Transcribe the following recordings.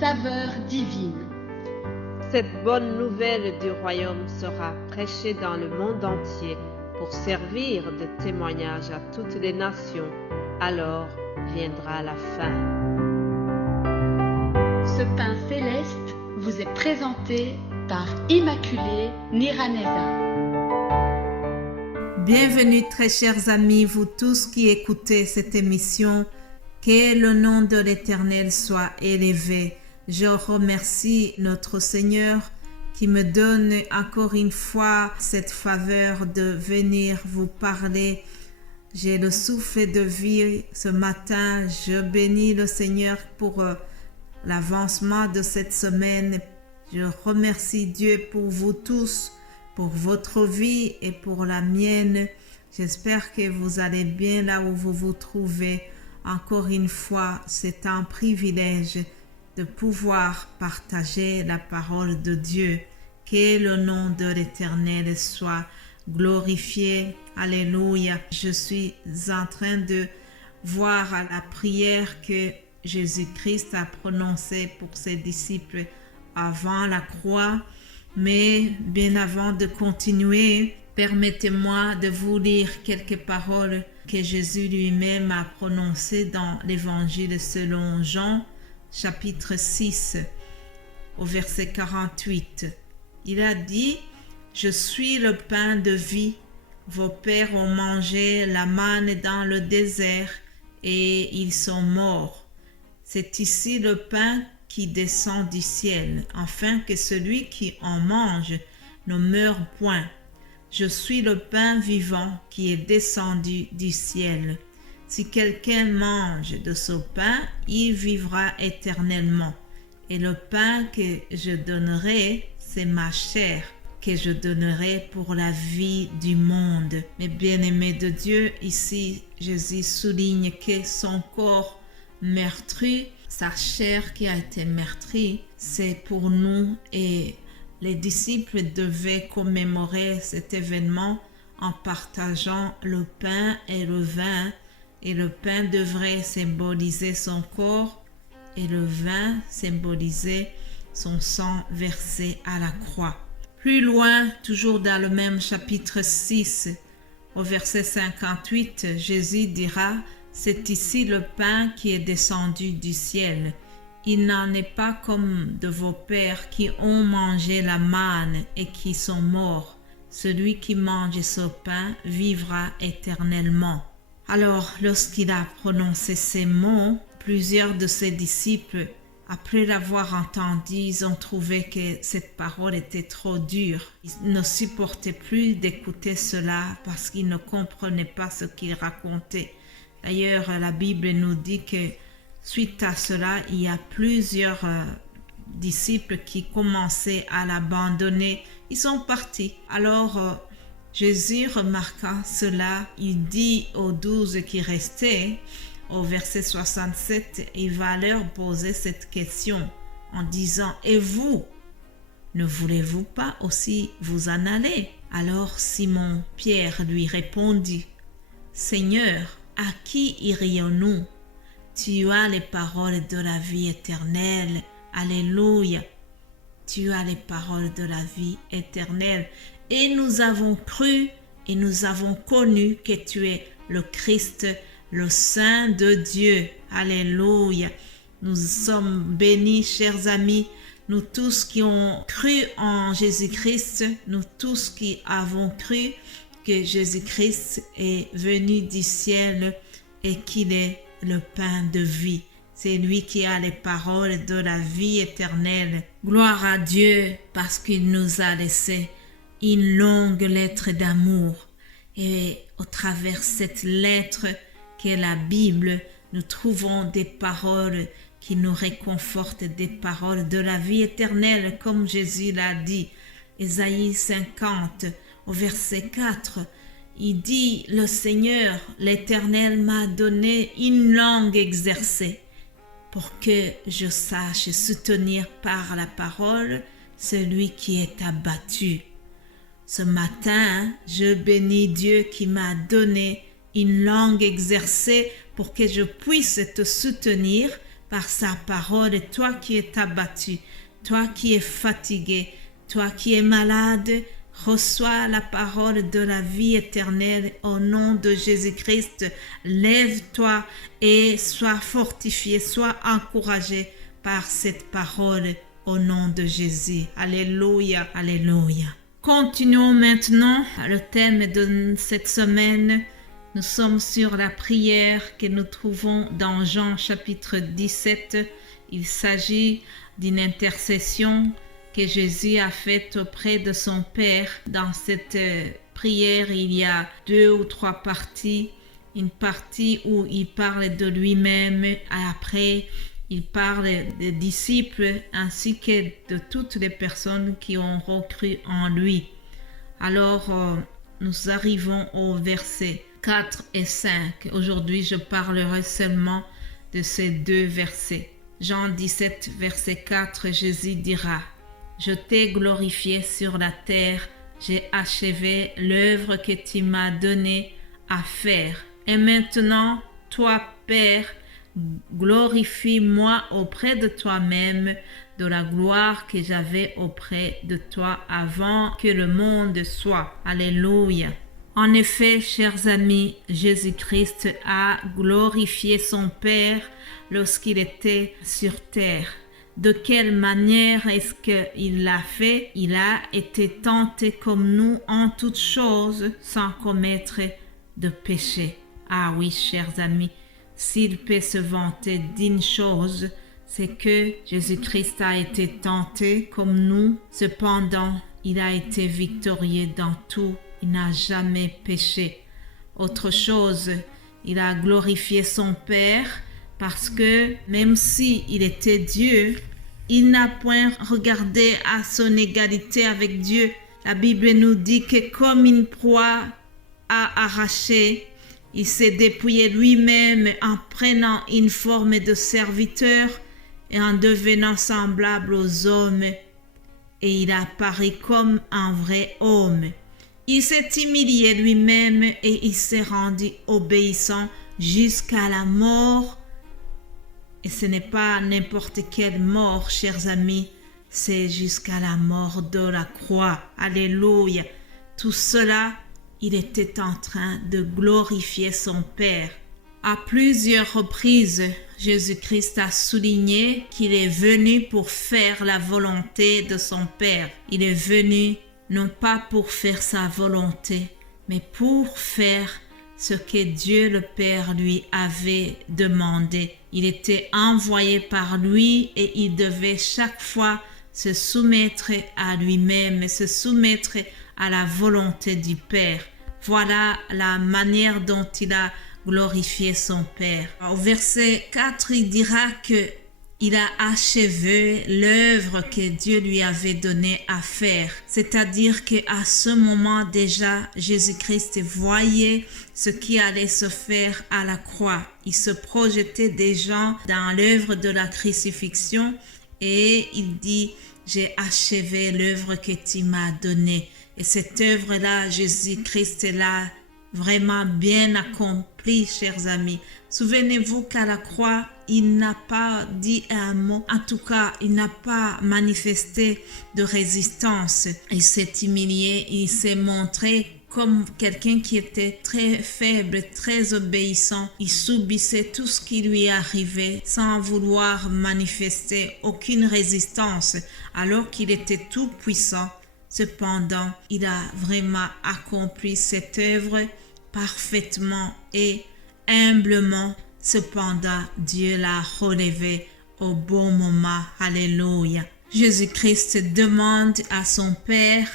saveur divine. Cette bonne nouvelle du royaume sera prêchée dans le monde entier pour servir de témoignage à toutes les nations. Alors viendra la fin. Ce pain céleste vous est présenté par Immaculée Niraneza. Bienvenue très chers amis, vous tous qui écoutez cette émission. Que le nom de l'Éternel soit élevé. Je remercie notre Seigneur qui me donne encore une fois cette faveur de venir vous parler. J'ai le souffle de vie ce matin. Je bénis le Seigneur pour l'avancement de cette semaine. Je remercie Dieu pour vous tous, pour votre vie et pour la mienne. J'espère que vous allez bien là où vous vous trouvez. Encore une fois, c'est un privilège de pouvoir partager la parole de Dieu. Que le nom de l'Éternel soit glorifié. Alléluia. Je suis en train de voir la prière que Jésus-Christ a prononcée pour ses disciples avant la croix. Mais bien avant de continuer, permettez-moi de vous lire quelques paroles que Jésus lui-même a prononcées dans l'Évangile selon Jean, chapitre 6, au verset 48. Il a dit « Je suis le pain de vie. Vos pères ont mangé la manne dans le désert et ils sont morts. C'est ici le pain qui descend du ciel, afin que celui qui en mange ne meure point. Je suis le pain vivant qui est descendu du ciel. Si quelqu'un mange de ce pain, il vivra éternellement. Et le pain que je donnerai, c'est ma chair, que je donnerai pour la vie du monde. Mes bien-aimés de Dieu, ici, Jésus souligne que son corps meurtri, sa chair qui a été meurtrie, c'est pour nous, et les disciples devaient commémorer cet événement en partageant le pain et le vin, et le pain devrait symboliser son corps et le vin symboliser son sang versé à la croix. Plus loin, toujours dans le même chapitre 6, au verset 58, Jésus dira « C'est ici le pain qui est descendu du ciel. Il n'en est pas comme de vos pères qui ont mangé la manne et qui sont morts. Celui qui mange ce pain vivra éternellement. » Alors, lorsqu'il a prononcé ces mots, plusieurs de ses disciples, après l'avoir entendu, ils ont trouvé que cette parole était trop dure. Ils ne supportaient plus d'écouter cela parce qu'ils ne comprenaient pas ce qu'il racontait. D'ailleurs, la Bible nous dit que suite à cela, il y a plusieurs disciples qui commençaient à l'abandonner. Ils sont partis. Alors, Jésus, remarquant cela, il dit aux 12 qui restaient, au verset 67, il va leur poser cette question en disant « Et vous, ne voulez-vous pas aussi vous en aller ?» Alors Simon-Pierre lui répondit « Seigneur, à qui irions-nous? Tu as les paroles de la vie éternelle. Alléluia. Tu as les paroles de la vie éternelle. Et nous avons cru et nous avons connu que tu es le Christ, le Saint de Dieu. Alléluia. Nous sommes bénis, chers amis. Nous tous qui ont cru en Jésus-Christ, nous tous qui avons cru que Jésus-Christ est venu du ciel et qu'il est le pain de vie. C'est lui qui a les paroles de la vie éternelle. Gloire à Dieu parce qu'il nous a laissé une longue lettre d'amour. Et au travers cette lettre qu'est la Bible, nous trouvons des paroles qui nous réconfortent, des paroles de la vie éternelle, comme Jésus l'a dit. Ésaïe 50, au verset 4, il dit « Le Seigneur, l'Éternel m'a donné une langue exercée pour que je sache soutenir par la parole celui qui est abattu. » Ce matin, je bénis Dieu qui m'a donné une langue exercée pour que je puisse te soutenir par sa parole. Toi qui es abattu, toi qui es fatigué, toi qui es malade, reçois la parole de la vie éternelle au nom de Jésus-Christ. Lève-toi et sois fortifié, sois encouragé par cette parole au nom de Jésus. Alléluia, alléluia. Continuons maintenant le thème de cette semaine. Nous sommes sur la prière que nous trouvons dans Jean chapitre 17. Il s'agit d'une intercession que Jésus a faite auprès de son Père. Dans cette prière, il y a 2 ou 3 parties. Une partie où il parle de lui-même, et après il parle des disciples ainsi que de toutes les personnes qui ont recru en lui. Alors, nous arrivons au verset 4 et 5. Aujourd'hui, je parlerai seulement de ces 2 versets. Jean 17, verset 4, Jésus dira: « Je t'ai glorifié sur la terre, j'ai achevé l'œuvre que tu m'as donnée à faire. Et maintenant, toi, Père, glorifie-moi auprès de toi-même de la gloire que j'avais auprès de toi avant que le monde soit. » Alléluia. En effet, chers amis, Jésus-Christ a glorifié son Père lorsqu'il était sur terre. De quelle manière est-ce qu'il l'a fait? Il a été tenté comme nous en toutes choses sans commettre de péché. Ah oui, chers amis, s'il peut se vanter d'une chose, c'est que Jésus-Christ a été tenté comme nous. Cependant, il a été victorieux dans tout. Il n'a jamais péché. Autre chose, il a glorifié son Père parce que même s'il était Dieu, il n'a point regardé à son égalité avec Dieu. La Bible nous dit que comme une proie à arracher, il s'est dépouillé lui-même en prenant une forme de serviteur et en devenant semblable aux hommes. Et il a apparu comme un vrai homme. Il s'est humilié lui-même et il s'est rendu obéissant jusqu'à la mort. Et ce n'est pas n'importe quelle mort, chers amis, c'est jusqu'à la mort de la croix. Alléluia. Tout cela, il était en train de glorifier son Père. À plusieurs reprises, Jésus-Christ a souligné qu'il est venu pour faire la volonté de son Père. Il est venu non pas pour faire sa volonté, mais pour faire ce que Dieu le Père lui avait demandé. Il était envoyé par lui et il devait chaque fois se soumettre à lui-même, se soumettre à la volonté du Père. Voilà la manière dont il a glorifié son Père. Au verset 4, il dira que il a achevé l'œuvre que Dieu lui avait donnée à faire. C'est-à-dire qu'à ce moment déjà, Jésus-Christ voyait ce qui allait se faire à la croix. Il se projetait déjà dans l'œuvre de la crucifixion et il dit: « J'ai achevé l'œuvre que tu m'as donnée. » Et cette œuvre-là, Jésus-Christ l'a vraiment bien accomplie, chers amis. Souvenez-vous qu'à la croix, il n'a pas dit un mot. En tout cas, il n'a pas manifesté de résistance. Il s'est humilié, il s'est montré comme quelqu'un qui était très faible, très obéissant. Il subissait tout ce qui lui arrivait sans vouloir manifester aucune résistance, alors qu'il était tout puissant. Cependant, il a vraiment accompli cette œuvre parfaitement et humblement. Cependant, Dieu l'a relevé au bon moment. Alléluia. Jésus-Christ demande à son Père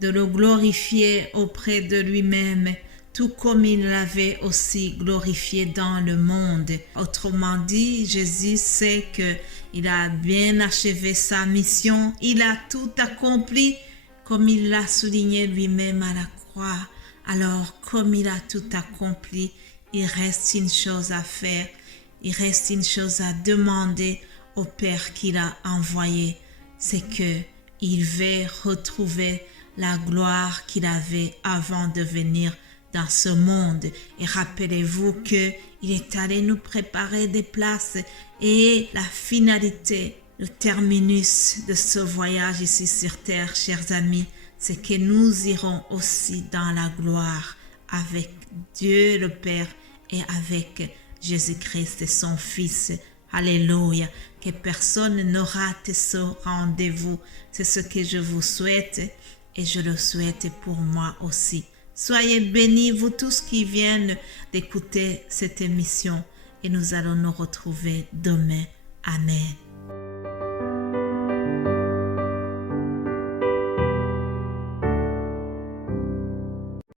de le glorifier auprès de lui-même, tout comme il l'avait aussi glorifié dans le monde. Autrement dit, Jésus sait qu'il a bien achevé sa mission, il a tout accompli comme il l'a souligné lui-même à la croix. Alors, comme il a tout accompli, il reste une chose à faire, il reste une chose à demander au Père qu'il a envoyé, c'est qu'il veut retrouver la gloire qu'il avait avant de venir dans ce monde. Et rappelez-vous que il est allé nous préparer des places et la finalité, le terminus de ce voyage ici sur terre, chers amis, c'est que nous irons aussi dans la gloire avec Dieu le Père et avec Jésus-Christ et son Fils. Alléluia. Que personne ne rate ce rendez-vous. C'est ce que je vous souhaite et je le souhaite pour moi aussi. Soyez bénis, vous tous qui viennent d'écouter cette émission, et nous allons nous retrouver demain. Amen.